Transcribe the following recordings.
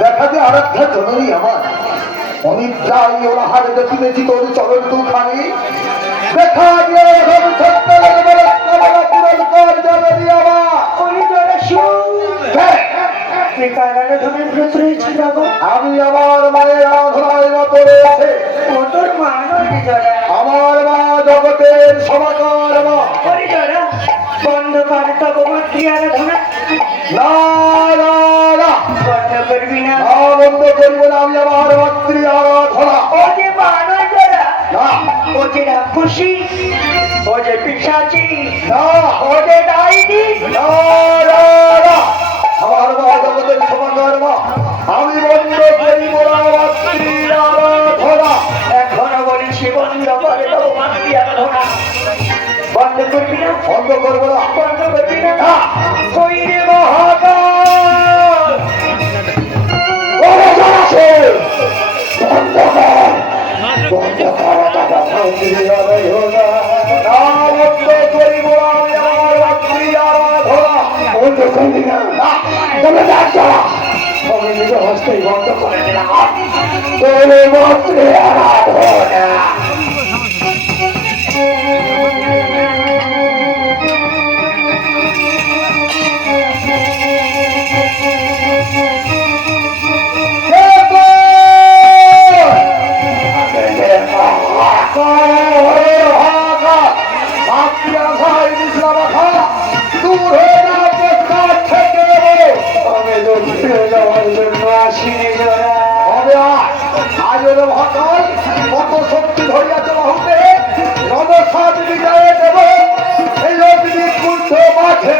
দেখাতে আরেকটা জননী আমার অনিদ্রায় ওলাহার দেখিতেছি তোর চরণ দুখানি দেখা দিয়ে আমি আমার মায়ের আরাধনায় রত রয়েছে আমার মা জগতের সমাকার বন্ধ করে তপমাত্রী আরাধনা না না না বন্ধ করবি না বন্ধ করবো না আমি আমার মাতৃ আরাধনা ও যে মানব যারা না ও যে রাক্ষসী ও যে পিশাচী না ও যে ডাইনি না না না আমার মা জগতের সমাকার মা আমি বন্ধ করিব না মাতৃ আরাধনা এখনো বলেছি বন্ধ করে তপমাত্রী আরাধনা বন্ধ করবি না বন্ধ করবো না বন্ধ করবি না না কই রে মহাকাল বন্ধ কর বন্ধ কর দাদা মাতৃ আরাধনা না বন্ধ করিব না আমি আমার মাতৃ আরাধনা বন্ধ করবি না না তবে না চলা আমি নিজে হস্তেই বন্ধ করে দিলাম তোর মাতৃ আরাধনা কত শক্তি ধরিয়াছে বাহুতে রণসাদ বিজয়ে দেব এই অগ্নি কুণ্ঠ মাঠে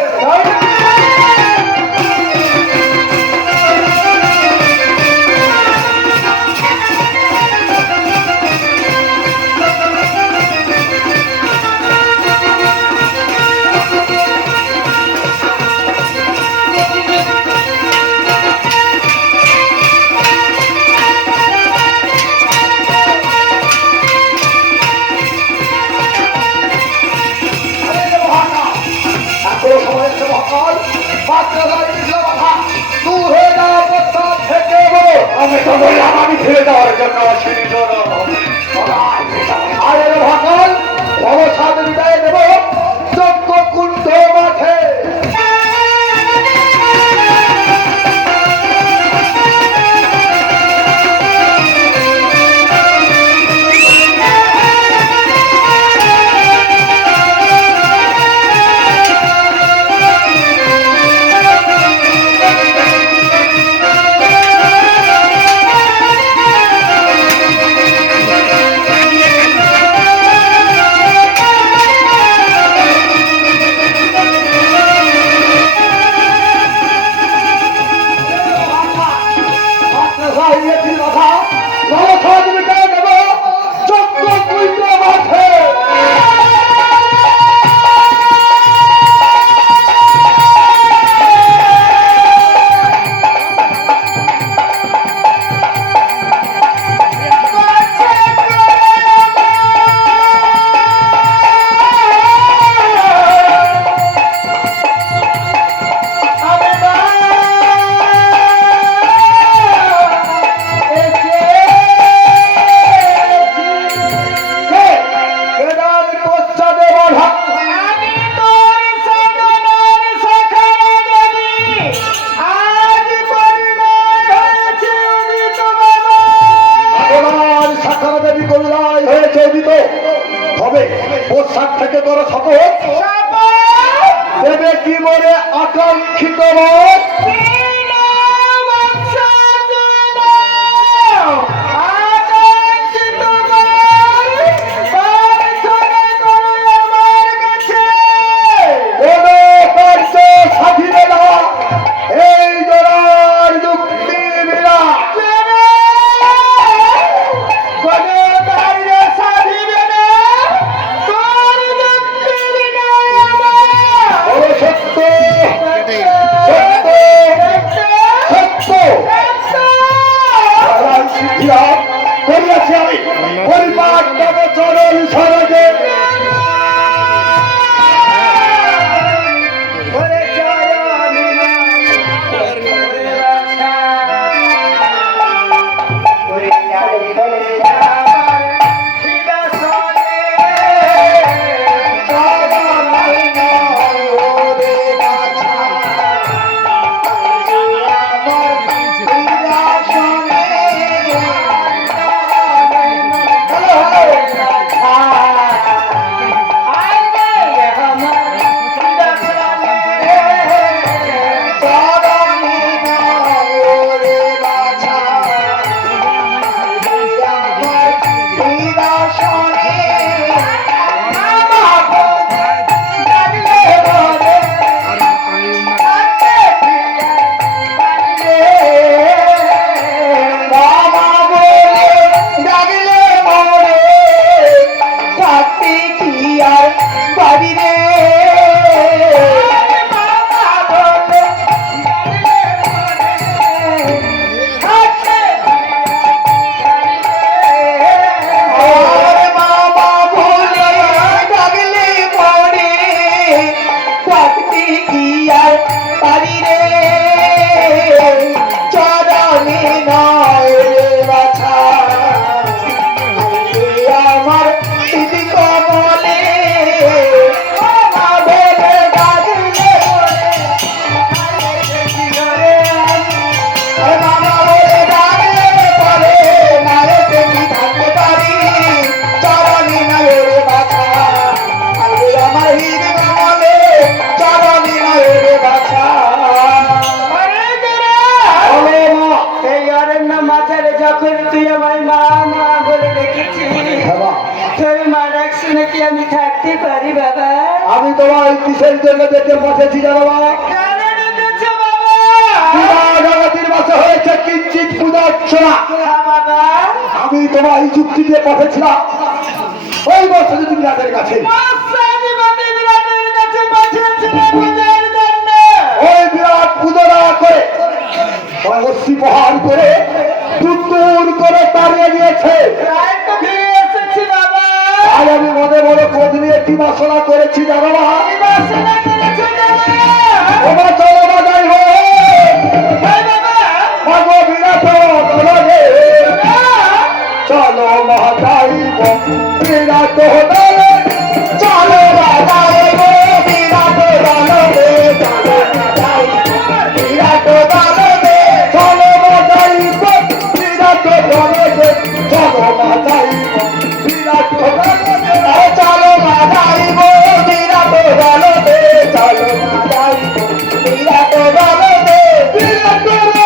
আমি তো বললাম আমি ছেড়ে দেওয়ার জন্য আসিনি আয়ের ভাকাল রণসাদ বিদায় দেব যজ্ঞ কুণ্ঠ মাঠে দেবে কি বলে আকাঙ্ক্ষিত কিসের জন্য দেখে বসেছি জানো বাবা? কেন ডেকেছো বাবা? জগতির মাসে হয়েছে কিঞ্চিত পূজা অর্চনা। হ্যাঁ বাবা। আমি তোমার এই যুক্তি দিয়ে পাঠাচ্ছিলাম ওই বছর তুমি রাতের কাছে ওই বিরাট পুজো না করে অবশ্যই প্রহার করে দূর করে তাড়িয়ে দিয়েছে। আর আমি মনে মনে খোঁজ নিয়ে কি বাসনা করেছি জানো না? তোমার চলো বাজাই চলো মহাদাইব বিরাট দলে চলো বাজাইব বিরাট দলে চলো বিরাট দলে চলো বাজাইব বিরাট দলে চলো বাজাইব বিরাট দলে চলো বাজাইব বিরাট দলে চলো বাজাইব বিরাট দলে বিরাট দলে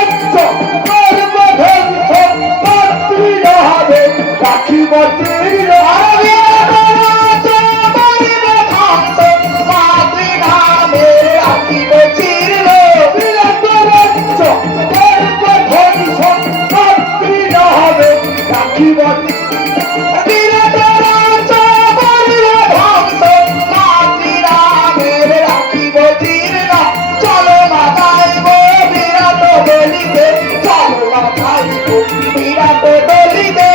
রাখি বচির চলো মাতাইব বিরাট বলিতে চলো মাতাইব বিরাট বলিতে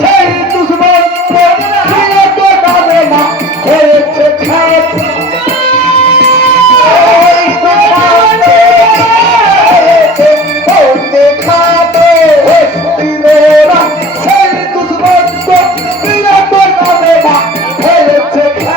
সেই দুশ্মন হয়েছে খাত সেই দুশ্মন বিরাট নামে মা হয়েছে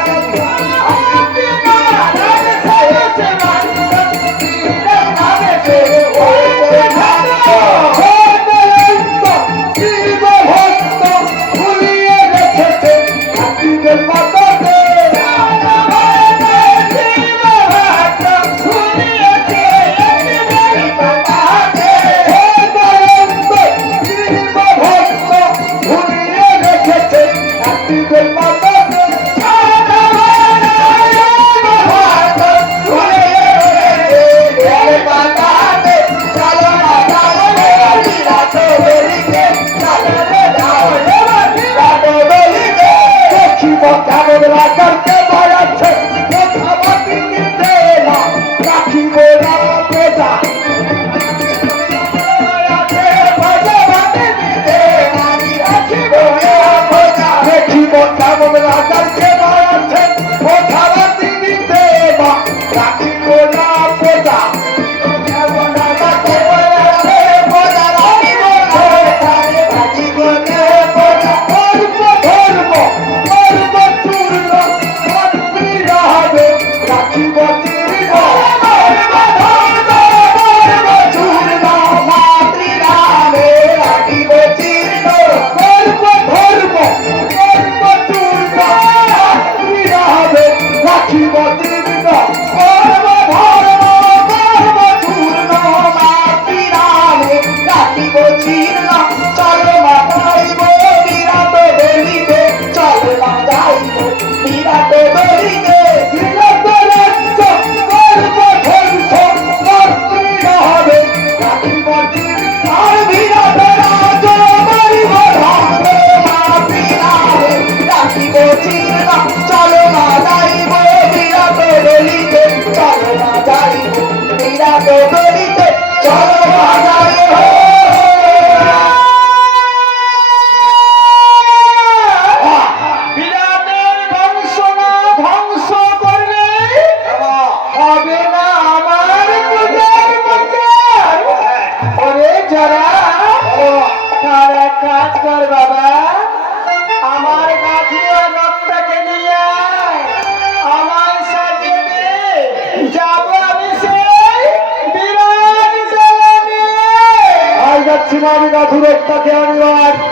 আমি গাছুরটাকে আমি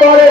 করে